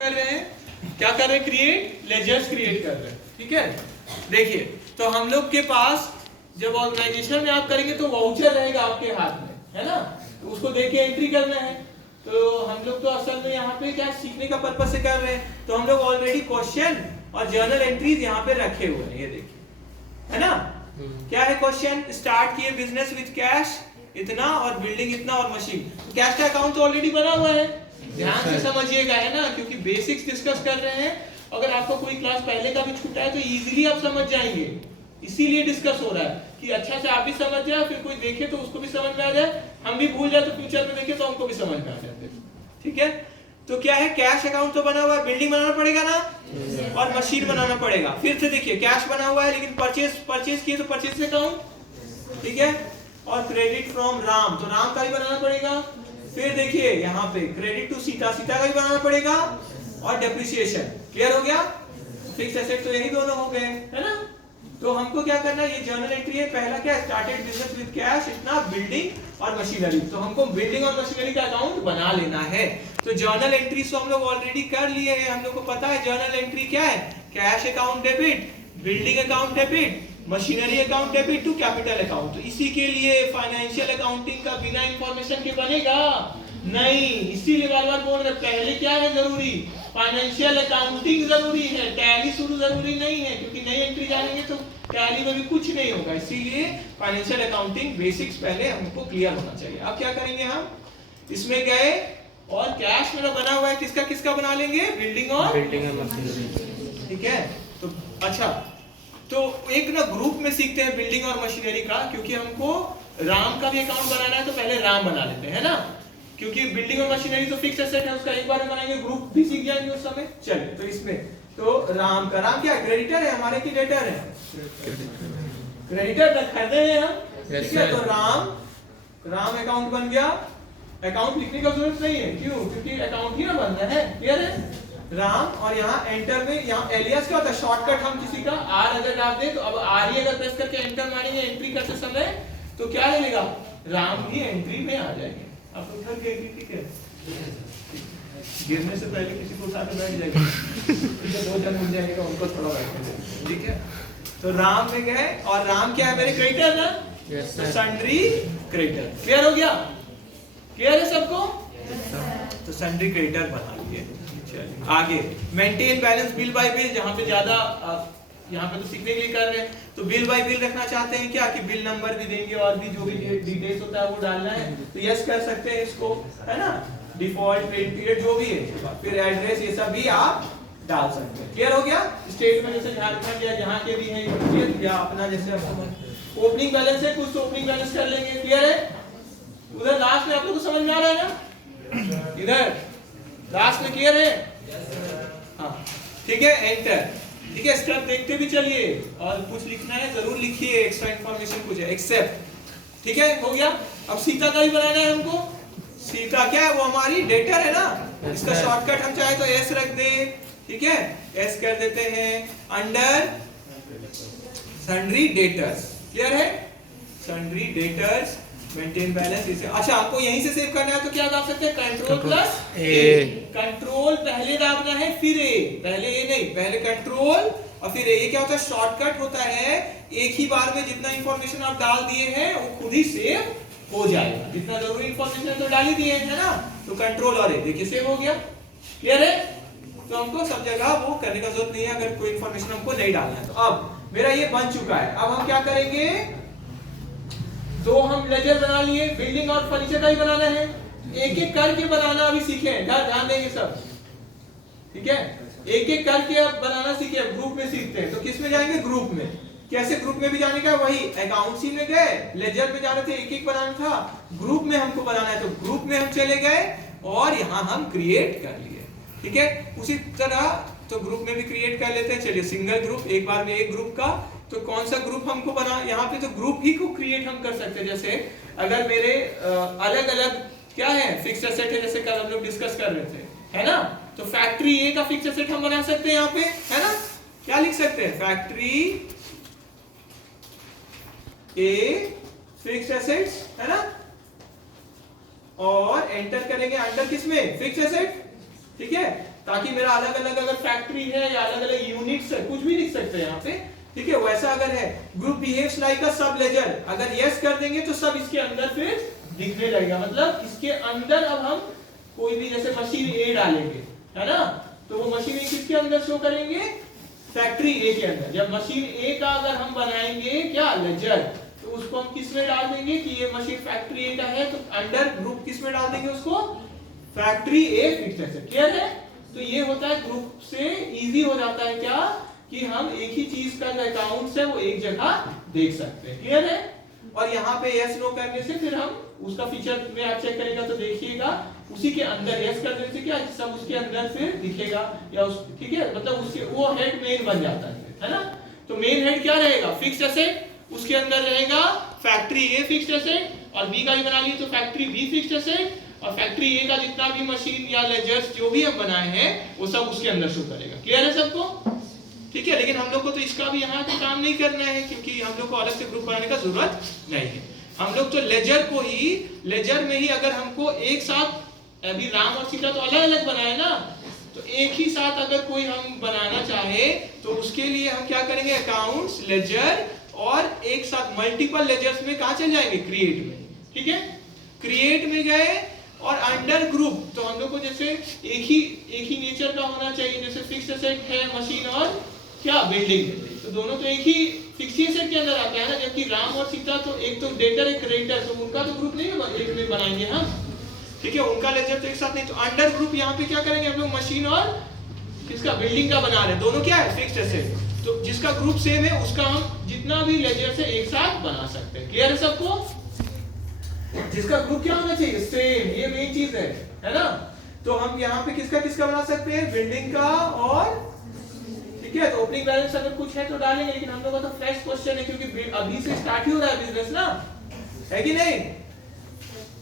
कर रहे हैं, क्या कर रहे हैं, क्रिएट लेजर्स क्रिएट कर रहे हैं। ठीक है, देखिए तो हम लोग के पास जब ऑर्गेनाइजेशन में आप करेंगे तो वाउचर रहेगा आपके हाथ में, है ना, तो उसको देख के एंट्री करना है। तो हम लोग तो असल में यहाँ पे क्या सीखने का पर्पस से कर रहे हैं, तो हम लोग ऑलरेडी क्वेश्चन और जर्नल एंट्रीज यहाँ पे रखे हुए हैं, ये देखिए, है ना। क्या है क्वेश्चन, स्टार्ट किए बिजनेस विद कैश इतना और बिल्डिंग इतना और मशीन। तो कैश का अकाउंट तो ऑलरेडी बना हुआ है, ध्यान से समझिएगा, है ना, क्योंकि बेसिक्स डिस्कस कर रहे हैं। अगर आपको कोई क्लास पहले का भी छूटा है तो इजीली आप समझ जाएंगे, इसीलिए डिस्कस हो रहा है कि अच्छा से आप भी समझ जाए, फिर कोई देखे तो उसको भी समझ में आ जाए, हम भी भूल जाए तो फ्यूचर में देखे तो हमको भी समझ में आ जाते। ठीक है, तो क्या है, कैश अकाउंट तो बना हुआ है, बिल्डिंग बनाना पड़ेगा ना, और मशीन बनाना पड़ेगा। फिर से देखिए, कैश बना हुआ है लेकिन परचेज किए तो परचेज अकाउंट, ठीक है, और क्रेडिट फ्रॉम राम, तो राम का भी बनाना पड़ेगा। फिर देखिए यहाँ पे क्रेडिट टू सीता, सीता का भी बनाना पड़ेगा, और डेप्रिसिएशन। क्लियर हो गया, फिक्स एसेट तो यही दोनों हो गए, है ना। तो हमको क्या करना है, ये जर्नल एंट्री है, पहला क्या, स्टार्टेड बिजनेस विद कैश इतना, बिल्डिंग और मशीनरी, तो हमको बिल्डिंग और मशीनरी का अकाउंट बना लेना है। तो जर्नल एंट्री तो हम लोग ऑलरेडी कर लिए हैं, हम लोग को पता है जर्नल एंट्री क्या है, cash account debit, building account debit, machinery account debit to capital account. तो इसी के लिए फाइनेंशियल अकाउंटिंग का बिना इंफॉर्मेशन के बनेगा नहीं, इसीलिए बार बार बोल रहे, पहले क्या है जरूरी, फाइनेंशियल अकाउंटिंग जरूरी है, टैली शुरू जरूरी नहीं है, क्योंकि नई एंट्री जानेंगे तो टैली में भी कुछ नहीं होगा, इसीलिए फाइनेंशियल अकाउंटिंग बेसिक्स पहले हमको क्लियर होना चाहिए। अब क्या करेंगे, हम इसमें गए और कैश मेरा बना हुआ है, किसका किसका बना लेंगे, बिल्डिंग और मशीनरी। ठीक है, तो अच्छा, तो एक ना ग्रुप में सीखते हैं बिल्डिंग और मशीनरी का, क्योंकि हमको राम का भी अकाउंट बनाना है, तो पहले राम बना लेते हैं ना, क्योंकि बिल्डिंग और मशीनरी तो फिक्स एसेट है, उसका एक बार में बनाएंगे, ग्रुप भी सीख जाएंगे उस समय। चलिए, तो इसमें तो राम का, राम क्या क्रेडिटर है हमारे की डेटर है, क्रेडिटर खरीदे हैं हम, ठीक है, तो राम अकाउंट बन गया। अकाउंट लिखने का जरूरत नहीं है, क्यों, क्योंकि अकाउंट ही ना बन रहा है। क्लियर है, राम, और यहाँ एंटर में, यहाँ एलियास क्या होता है, शॉर्टकट हम किसी का आर अगर डाल दे, तो अब आर ही अगर प्रेस करके एंटर मारेंगे एंट्री करते समय, तो क्या मिलेगा, राम भी एंट्री में आ जाएंगे। आप उठा के, ठीक है, गिरने से पहले किसी को उठा के बैठ जाएगा, दो जन मिल जाएगा उनको थोड़ा बैठने, ठीक है। तो राम में गए, और राम क्या है, मेरे क्रेडिटर ना, तो सन्ड्री क्रेडिटर। क्लियर हो गया, क्लियर है सबको, तो सन्ड्री क्रेडिटर बना लिए। आगे maintain balance bill bye bill, जहां पे ज्यादा यहाँ पे तो सीखने के लिए कर रहे हैं, तो बिल बाय बिल रखना चाहते हैं क्या, कि बिल नंबर भी देंगे और भी जो भी डिटेल्स होता है वो डालना है, तो यस कर सकते हैं इसको, है ना, डिफॉल्ट पेड पीरियड जो भी है, फिर एड्रेस ये सब भी आप डाल सकते हैं। क्लियर हो गया, स्टेट में जैसे झारखंड या जहाँ के भी हैं, या अपना जैसे ओपनिंग बैलेंस है कुछ, तो ओपनिंग बैलेंस कर लेंगे। क्लियर है, उधर लास्ट में आप लोग को समझ में आ रहा है ना, इधर लास्ट में क्लियर है, हाँ ठीक है, एंटर। ठीक है, स्टेप देखते भी चलिए, और कुछ लिखना है जरूर लिखिए, एक्स्ट्रा इंफॉर्मेशन कुछ है, एक्सेप्ट। ठीक है, हो गया। अब सीता का ही बनाना है हमको, सीता क्या है, वो हमारी डेटर है ना, इसका शॉर्टकट हम चाहे तो एस रख दे, ठीक है, एस कर देते हैं, अंडर सन्ड्री डेटर्स। क्लियर है, सन्ड्री डेटर्स, मेंटेन बैलेंस इसे, अच्छा हमको यहीं से सेव करना है, तो क्या दाब सकते हैं, कंट्रोल प्लस ए, कंट्रोल पहले दाबना है फिर ए, पहले ए नहीं, पहले कंट्रोल और फिर ए। ये क्या होता है, शॉर्टकट होता है, एक ही बार में जितना इंफॉर्मेशन आप डाल दिए हैं वो खुद ही सेव हो जाएगा, जितना जरूरी इंफॉर्मेशन तो डाल ही दिए है ना, तो कंट्रोल और ए, देखिए सेव हो गया। क्लियर है, तो हमको सब जगह वो करने का जरूरत नहीं है, अगर कोई इंफॉर्मेशन हमको नहीं डालना है। तो अब मेरा ये बन चुका है, अब हम क्या करेंगे, तो हम लेजर बना लिए, बिल्डिंग और फर्नीचर का ही बनाना है, एक एक करके बनाना अभी सीखे, ध्यान देंगे सब, ठीक है, एक एक करके अब बनाना सीखे, ग्रुप में सीखते हैं। तो किस में जाएंगे, ग्रुप में। कैसे ग्रुप में भी जाने का, वही अकाउंट्स में गए, लेजर में जाने थे, एक एक बनाना था, ग्रुप में हमको बनाना है, तो ग्रुप में हम चले गए और यहाँ हम क्रिएट कर लिए। ठीक है, उसी तरह तो ग्रुप में भी क्रिएट कर लेते हैं। चलिए, सिंगल ग्रुप, एक बार में एक ग्रुप का, तो कौन सा ग्रुप हमको बना, यहाँ पे तो ग्रुप ही को क्रिएट हम कर सकते हैं। जैसे अगर मेरे अलग अलग क्या है, फिक्स एसेट है, जैसे कल हम लोग डिस्कस कर रहे थे, है ना, तो फैक्ट्री ए का फिक्स एसेट हम बना सकते हैं यहाँ पे, है ना, क्या लिख सकते हैं, फैक्ट्री ए फिक्स एसेट्स, है ना, और एंटर करेंगे अंडर किसमें, फिक्स एसेट। ठीक है, ताकि मेरा अलग अलग अगर फैक्ट्री है या अलग अलग यूनिट्स है, कुछ भी लिख सकते हैं यहाँ पे, ठीक है। वैसा अगर है ग्रुप बिहेव्स लाइक अ सब लेजर, अगर यस कर देंगे तो सब इसके अंदर फिर दिखने लगेगा, मतलब इसके अंदर अब हम कोई भी जैसे मशीन ए डालेंगे, है ना, तो वो मशीन ए किसके अंदर शो करेंगे, फैक्ट्री ए के अंदर। जब मशीन ए का अगर हम बनाएंगे क्या लेजर, तो उसको हम किस में डाल देंगे कि ये मशीन फैक्ट्री ए का है, तो अंडर ग्रुप किस में डाल देंगे उसको, factory a fixed asset. Clear है? तो ये होता है ग्रुप से इजी हो जाता है क्या कि हम एक ही चीज का जो अकाउंट्स है वो एक जगह देख सकते हैं। क्लियर है? और यहाँ पे यस नो करने से फिर हम उसका फीचर में आप चेक करेगा तो देखिएगा उसी के अंदर यस कर देने से क्या सब उसके अंदर फिर दिखेगा या उस, ठीक है, मतलब उसके वो हेड मेन बन जाता है ना। तो मेन हेड क्या रहेगा, फिक्स्ड एसेट, उसके अंदर रहेगा फैक्ट्री ए फिक्स्ड एसेट, और बी का भी बना लिए तो फैक्ट्री बी फिक्स्ड एसेट, और फैक्ट्री ए का जितना भी मशीन या लेजर्स जो भी हम बनाए हैं वो सब उसके अंदर शो करेगा। क्लियर है सबको? ठीक है, लेकिन हम लोग को तो इसका भी यहाँ पे काम नहीं करना है क्योंकि हम लोग को अलग से ग्रुप बनाने का जरूरत नहीं है। हम लोग तो लेजर को ही, लेजर में ही अगर हमको एक साथ, अभी राम और सीता तो अलग अलग बनाए ना, तो एक ही साथ अगर कोई हम बनाना चाहे तो उसके लिए हम क्या करेंगे, अकाउंट्स, लेजर, और एक साथ मल्टीपल लेजर्स में कहाँ चल जाएंगे, क्रिएट में। ठीक है, क्रिएट में गए और अंडर ग्रुप, तो हम लोग को जैसे एक ही नेचर का होना चाहिए, जैसे फिक्स्ड एसेट है मशीन और क्या बिल्डिंग, तो दोनों तो एक ही फिक्स्ड एसेट के अंदर आता है ना, जबकि राम और सीता तो एक तो डेटर एक क्रेडिटर, तो उनका तो ग्रुप नहीं होगा, एक में बनाएंगे हम, ठीक है, उनका लेजर तो एक साथ नहीं। तो अंडर ग्रुप यहाँ पे क्या करेंगे हम लोग, मशीन और किसका, बिल्डिंग का बना रहे हैं, दोनों क्या है, फिक्स्ड एसेट, तो जिसका ग्रुप सेम है उसका हम जितना भी लेजर से एक साथ बना सकते हैं। क्लियर है सबको? जिसका ग्रुप क्या होना चाहिए, सेम, ये मेन चीज है ना। तो हम यहाँ पे किसका किसका बना सकते हैं, बिल्डिंग का, और ठीक है, तो ओपनिंग बैलेंस अगर कुछ है तो डालेंगे, लेकिन हम लोग का तो फ्रेश क्वेश्चन है क्योंकि अभी से स्टार्ट ही हो रहा है बिजनेस ना, है कि नहीं?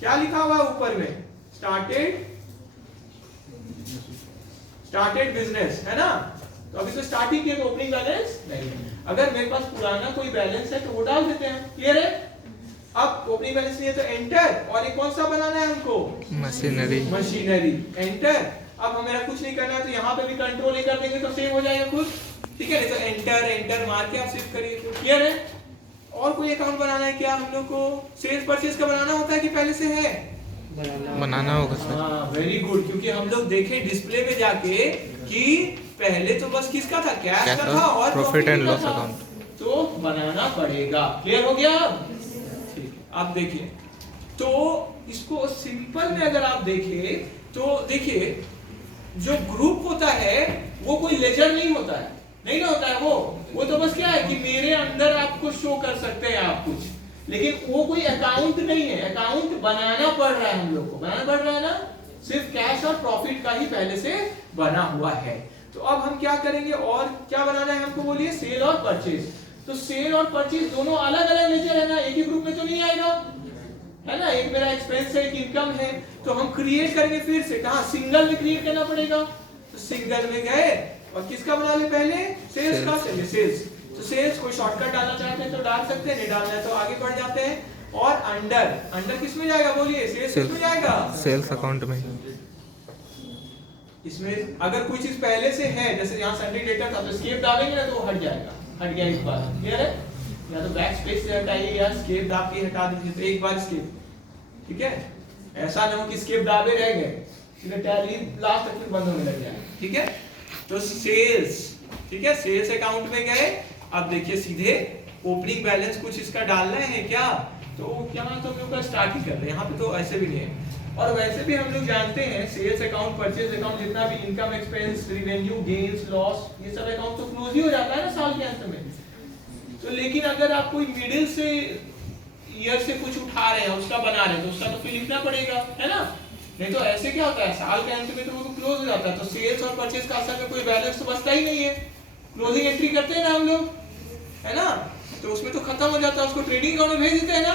क्या लिखा हुआ है ऊपर में, स्टार्टेड बिजनेस, है ना। तो अभी तो स्टार्ट ही किया, तो ओपनिंग बैलेंस नहीं। अगर मेरे पास पुराना कोई बैलेंस है तो वो डाल देते हैं। क्लियर है? अब ओपनिंग बैलेंस नहीं है तो एंटर, और ये कौन सा बनाना है हमको, मशीनरी, एंटर। अब हमें कुछ नहीं करना है तो यहाँ पे भी कंट्रोल ही कर देंगे तो सेव हो जाएगा खुद, ठीक है। नहीं तो एंटर मार के आप सेव करिए। तो क्लियर है? और कोई अकाउंट बनाना है क्या हम लोग को, सेल्स परचेज का बनाना होता है कि पहले से है, बनाना होगा सर। हाँ, वेरी गुड, क्योंकि हम लोग देखें डिस्प्ले में जाके कि पहले तो बस किसका था, कैश का था, और प्रॉफिट एंड लॉस अकाउंट, तो बनाना पड़ेगा। क्लियर हो गया? ठीक है, आप देखिए, तो इसको सिंपल में अगर आप देखें तो देखिए जो ग्रुप होता है वो कोई लेजर नहीं होता है, नहीं ना होता है वो तो बस क्या है कि मेरे अंदर आपको शो कर सकते हैं आप कुछ, लेकिन वो कोई अकाउंट नहीं है। अकाउंट बनाना पड़ रहा है, हम लोग को बनाना पड़ रहा है ना, सिर्फ कैश और प्रॉफिट का ही पहले से बना हुआ है। तो अब हम क्या करेंगे, और क्या बनाना है हमको, बोलिए, सेल और परचेज। तो सेल और परचेज दोनों अलग अलग लेजर है ना, एक ही ग्रुप में तो नहीं आएगा, है ना। एक मेरा एक्सपेंस है, एक इनकम है, तो हम क्रिएट करेंगे फिर से, कहाँ, सिंगल में क्रिएट करना पड़ेगा। तो सिंगल में गए और किसका बना ले, पहले सेल्स का, चलिए सेल्स। तो सेल्स कोई शॉर्टकट डालना चाहते हैं तो डाल सकते हैं, नहीं डालना है तो आगे बढ़ जाते हैं। और अंडर किस में जाएगा, बोलिए, सेल्स किस में जाएगा, सेल्स अकाउंट में। इसमें अगर कोई चीज पहले से है, जैसे यहाँ सन्डे डेटा था तो स्केप डालेंगे ना तो वो हट जाएगा, हट गया एक बार। क्लियर है? या तो बैक स्पेस से हटाइए या स्केप दाब के हटा दीजिए, तो एक बार स्केप, ठीक है। ऐसा ना हो कि स्केप दाबे रह गए, सीधे टैली लास्ट तक बंद होने लग जाए, ठीक है। तो सेल्स, ठीक है, सेल्स अकाउंट में गए। अब देखिए सीधे ओपनिंग बैलेंस कुछ इसका डालना है क्या, तो यहाँ तो हम लोग स्टार्ट ही कर रहे हैं, यहाँ पे तो ऐसे भी नहीं है। और वैसे भी हम लोग जानते हैं सेल्स अकाउंट, परचेज अकाउंट, जितना भी income, expense, revenue, gains, loss, ये सब अकाउंट तो क्लोज ही हो जाता है ना साल के अंत में। तो लेकिन अगर आप कोई मिडिल से ईयर से कुछ उठा रहे हैं, उसका बना रहे हैं, तो उसका तो फिर लिखना पड़ेगा, है ना। नहीं तो ऐसे क्या होता है, साल के अंत में तो वो क्लोज हो जाता है। तो सेल्स और परचेज का असल में कोई बैलेंस तो बचता ही नहीं है, क्लोजिंग एंट्री करते हैं ना हम लोग, है ना, तो उसमें तो खत्म हो जाता है, उसको ट्रेडिंग अकाउंट में भेज देते हैं ना।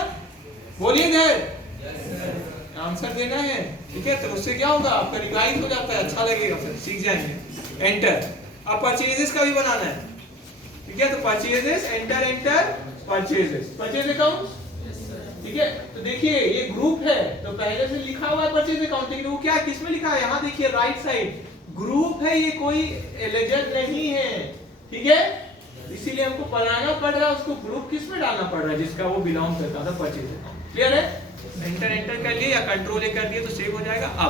बोलिए धैर्य, आंसर देना है, ठीक है। तो उससे क्या होगा, आपका रिवाइज हो जाता है, अच्छा लगेगा, फिर सीख जाएंगे। एंटर। अब परचेजेस का भी बनाना है, ठीक है। तो परचेजेस, एंटर परचेज अकाउंट, ठीक है। तो देखिए ये ग्रुप है तो पहले से लिखा हुआ है परचेज अकाउंट, लेकिन वो क्या किस में लिखा है, यहाँ देखिए राइट साइड ग्रुप है, ये कोई लेजर नहीं है, ठीक है। इसीलिए हमको बनाना पड़ रहा है उसको, ग्रुप किस में डालना पड़ रहा है, जिसका वो बिलोंग करता था परचेज अकाउंट। क्लियर है? एंटर कर लिए या कंट्रोल ए कर दिए तो सेव हो जाएगा। अब